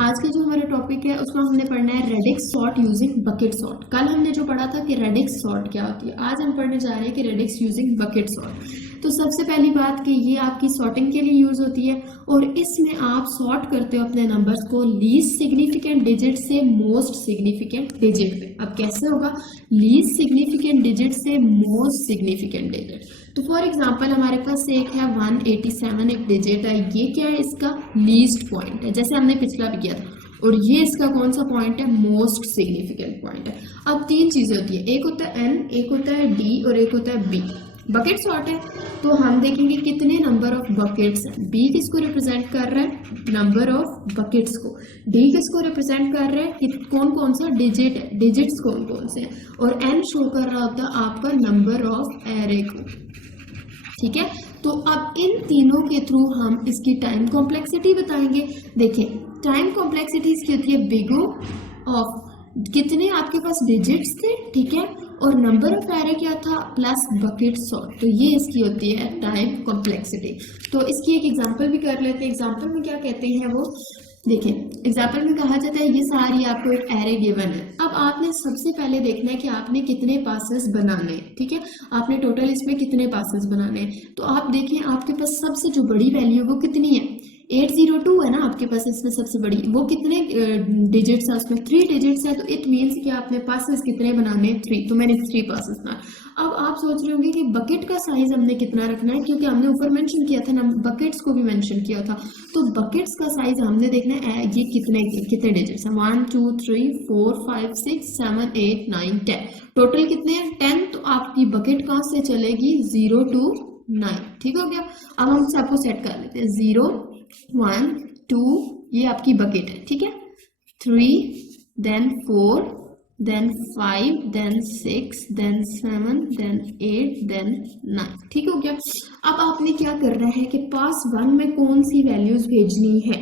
आज का जो हमारा टॉपिक है उसमें हमने पढ़ना है radix sort using bucket sort. कल हमने जो पढ़ा था कि रेडिक्स सॉर्ट क्या होती है, आज हम पढ़ने जा रहे हैं कि रेडिक्स यूजिंग बकेट सॉर्ट। तो सबसे पहली बात कि ये आपकी सॉर्टिंग के लिए यूज होती है और इसमें आप सॉर्ट करते हो अपने नंबर्स को लीस्ट सिग्निफिकेंट डिजिट से मोस्ट सिग्निफिकेंट डिजिट पे। अब कैसे होगा? लीस्ट सिग्निफिकेंट डिजिट से मोस्ट सिग्निफिकेंट डिजिट। तो फॉर एग्जांपल हमारे पास एक है 187 एक डिजिट है, ये क्या है? इसका लीस्ट पॉइंट है, जैसे हमने पिछला भी किया था। और ये इसका कौन सा पॉइंट है? मोस्ट सिग्निफिकेंट पॉइंट है। अब तीन चीजें होती है, एक होता है एन, एक होता है डी और एक होता है बी। बकेट सॉर्ट है तो हम देखेंगे कितने नंबर ऑफ बकेट्स हैं। बी किसको रिप्रेजेंट कर रहा है? नंबर ऑफ बकेट्स को। डी किसको रिप्रेजेंट कर रहा है? कि कौन कौन सा डिजिट है, डिजिट्स कौन कौन से हैं। और एन शो कर रहा होता है आपका नंबर ऑफ एरे को। ठीक है, तो अब इन तीनों के थ्रू हम इसकी टाइम कॉम्प्लेक्सिटी बताएंगे। देखिए, टाइम कॉम्प्लेक्सिटी इसकी होती है बिग O ऑफ कितने आपके पास डिजिट्स थे, ठीक है, और नंबर ऑफ एरे क्या था प्लस बकेट सॉर्ट। तो ये इसकी होती है टाइम कॉम्प्लेक्सिटी। तो इसकी एक एग्जांपल भी कर लेते हैं। एग्जांपल में क्या कहते हैं वो देखिए, एग्जाम्पल में कहा जाता है ये सारी आपको एक एरे गिवन है। अब आपने सबसे पहले देखना है कि आपने कितने पासेस बनाने हैं। ठीक है, आपने टोटल इसमें कितने पासेस बनाने हैं। तो आप देखें आपके पास सबसे जो बड़ी वैल्यू वो कितनी है? 802 है ना आपके पास इसमें सबसे बड़ी। वो कितने डिजिट्स है उसमें? 3 डिजिट्स है। तो इट मीन्स कि आपने पासेस कितने बनाने? 3। तो मैंने 3 पासेस बनाए। अब आप सोच रहे होंगे कि बकेट का साइज हमने कितना रखना है, क्योंकि हमने ऊपर मेंशन किया था ना, बकेट्स को भी मेंशन किया था। तो बकेट्स का साइज हमने देखना है ये कितने डिजिट्स हैं। 1 2 3 4 5 6 7 8 9 10। टोटल कितने हैं? 10। तो आपकी बकेट कहाँ से चलेगी? 0 to 9। ठीक हो गया। अब हम सबको सेट कर लेते हैं। 0 1 2 ये आपकी बकेट है, ठीक है। 3 then 4 then 5 then 6 then 7 then 8 then 9। ठीक हो गया। अब आपने क्या करना है कि पास 1 में कौन सी वैल्यूज भेजनी है।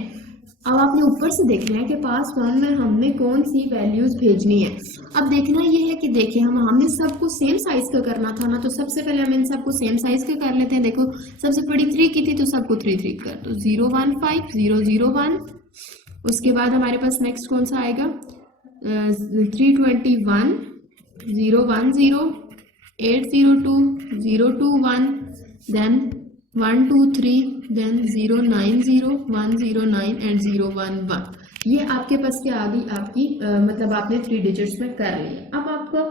अब आपने ऊपर से देखना है कि पास 1 में हमने कौन सी वैल्यूज भेजनी है। अब देखना ये है कि देखिए हमने सबको सेम साइज का करना था ना, तो सबसे पहले हम इन सबको सेम साइज का कर लेते हैं। देखो सबसे बड़ी 3 की थी तो सबको 3 3 कर दो। 0 1 5 0 0 1। उसके बाद हमारे पास नेक्स्ट कौन सा आएगा? 321 0 1 0 8 0 2 0 2 1 देन 1 2 3 देन 0 9 0 1 0 9 एंड 0 1 1। ये आपके पास क्या आ गई आपकी मतलब आपने 3 डिजिट्स में कर ली। अब आपका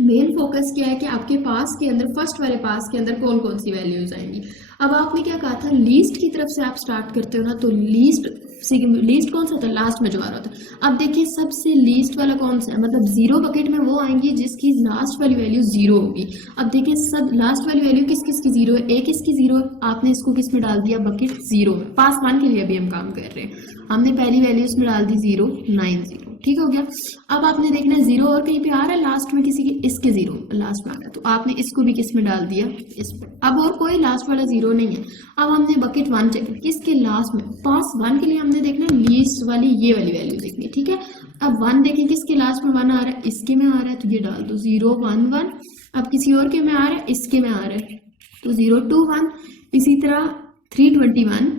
मेन फोकस क्या है कि आपके पास के अंदर फर्स्ट वाले पास के अंदर कौन कौन सी वैल्यूज आएंगी। अब आपने क्या कहा था? लीस्ट की तरफ से आप स्टार्ट करते हो ना, तो लीस्ट कौन सा होता है? लास्ट में जो आ रहा होता है। अब देखिए सबसे लीस्ट वाला कौन सा है, मतलब 0 बकेट में वो आएंगी जिसकी लास्ट वाली वैल्यू 0 होगी। अब देखिए सब लास्ट वाली वैल्यू किस किस की 0 है? एक इसकी 0 है। आपने इसको किस में डाल दिया? बकेट 0 में। पास 1 के लिए अभी हम काम कर रहे हैं। हमने पहली वैल्यू इसमें डाल दी 0 9 0। ठीक हो गया। अब आपने देखना है 0 और कहीं पे आ रहा है लास्ट में किसी के, इसके 0 लास्ट में आ रहा है, तो आपने इसको भी किस में डाल दिया? इस पर। अब और कोई लास्ट वाला 0 नहीं है। अब हमने बकेट 1 चेक किसके? लास्ट में। पास 1 के लिए हमने देखना है लीस्ट वाली ये वाली वैल्यू देखनी है, ठीक है। अब 1 देखें किसके लास्ट में 1 आ रहा है? इसके में आ रहा है, तो ये डाल दो 0 1 1। अब किसी और के में आ रहा है, इसके में आ रहा है, तो 0 2 1। इसी तरह 321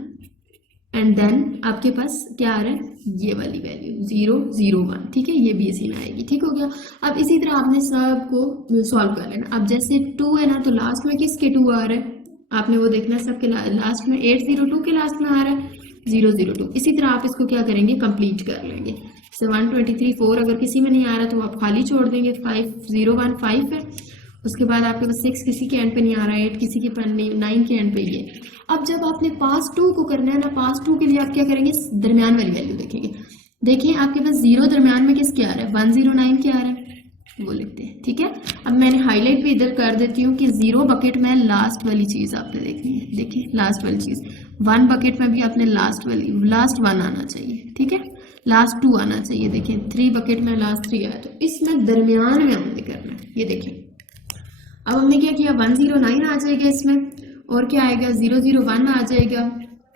एंड देन आपके पास क्या आ रहा है? ये वाली वैल्यू 0 0 1। ठीक है, ये भी इसी में आएगी। ठीक हो गया। अब इसी तरह आपने सबको सॉल्व कर लेना। अब जैसे 2 है ना, तो लास्ट में किसके 2 आ रहा है? आपने वो देखना है सबके लास्ट में 802 के लास्ट में आ रहा है 002। इसी तरह आप इसको क्या करेंगे? कंप्लीट कर लेंगे। जैसे 1 2 3 4 अगर किसी में नहीं आ रहा तो आप खाली छोड़ देंगे। 5 0 1 5 है। उसके बाद आपके पास 6 किसी के एंड पे नहीं आ रहा है, 8 किसी के पर नहीं, 9 के एंड पे ये। अब जब आपने पास 2 को करना है ना, पास 2 के लिए आप क्या करेंगे? दरमियान वाली वैल्यू देखेंगे। देखिए आपके पास 0 दरमियान में किसके आ रहा है? 109 के आ रहा है, वो लिखते हैं। ठीक है, अब मैंने हाईलाइट भी इधर कर देती हूँ कि 0 बकेट में लास्ट वाली चीज आपने देखनी है। देखिए लास्ट वाली चीज। 1 बकेट में भी आपने लास्ट 1 आना चाहिए, ठीक है, लास्ट 2 आना चाहिए। देखिए 3 बकेट में लास्ट 3 आया, तो इसमें दरमियान में हमने करना है। ये देखिए अब हमने क्या किया? 109 आ जाएगा इसमें, और क्या आएगा? 001 आ जाएगा,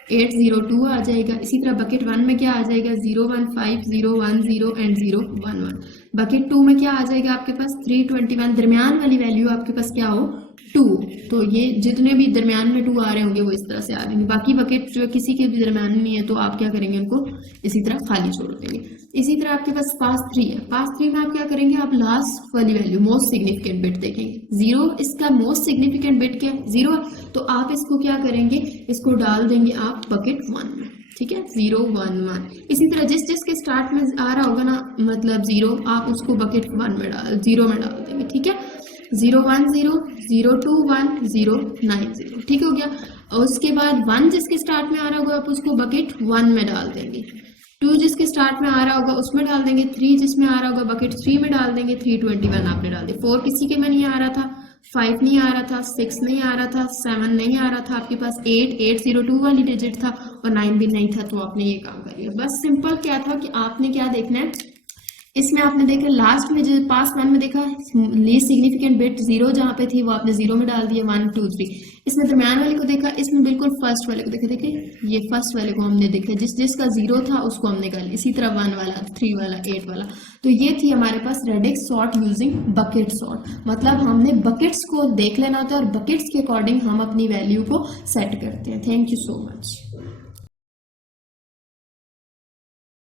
802 आ जाएगा। इसी तरह बकेट 1 में क्या आ जाएगा? 015 010 एंड 011। बकेट 2 में क्या आ जाएगा आपके पास 321, दरमियान वाली वैल्यू आपके पास क्या हो 2। तो ये जितने भी दरमियान में 2 आ रहे होंगे वो इस तरह से आ रहे होंगे, बाकी बकेट जो किसी के भी दरमियान में नहीं है तो आप क्या करेंगे उनको इसी तरह खाली छोड़ देंगे। इसी तरह आपके पास पास 3 है, पास 3 में आप क्या करेंगे, आप लास्ट वाली वैल्यू मोस्ट सिग्निफिकेंट बिट देखेंगे। 0 इसका मोस्ट सिग्निफिकेंट बिट क्या है 0, तो आप इसको क्या करेंगे, इसको डाल देंगे आप बकेट 1 में, ठीक है 0 1 1। इसी तरह जिस जिसके स्टार्ट में आ रहा होगा ना मतलब 0, आप उसको बकेट 1 में 0 में डाल देंगे, ठीक है 0 1 0 0 2 1 0 9 0, ठीक हो गया। और उसके बाद 1 जिसके स्टार्ट में आ रहा होगा आप उसको बकेट 1 में डाल देंगे, 2 जिसके स्टार्ट में आ रहा होगा उसमें डाल देंगे, 3 जिसमें आ रहा होगा बकेट 3 में डाल देंगे, 321 आपने डाल दिया। 4 किसी के में नहीं आ रहा था, 5 नहीं आ रहा था, 6 नहीं आ रहा था, 7 नहीं आ रहा था, आपके पास 802 वाली डिजिट था और 9 भी नहीं था, तो आपने ये काम कर लिया। बस सिंपल क्या था कि आपने क्या देखना है, इसमें आपने देखा लास्ट में जो पास 1 में देखा लीस्ट सिग्निफिकेंट बिट 0 जहाँ पे थी वो आपने 0 में डाल दिया 1 2 3। इसमें दरमियान वाले को देखा, इसमें बिल्कुल फर्स्ट वाले को देखा, देखिए ये फर्स्ट वाले को हमने देखा, जिस जिसका 0 था उसको हमने कर लिया। इसी तरह 1 वाला 3 वाला 8 वाला। तो ये थी हमारे पास radix sort using bucket sort, मतलब हमने बकेट्स को देख लेना होता है और बकेट्स के अकॉर्डिंग हम अपनी वैल्यू को सेट करते हैं। Thank you so much.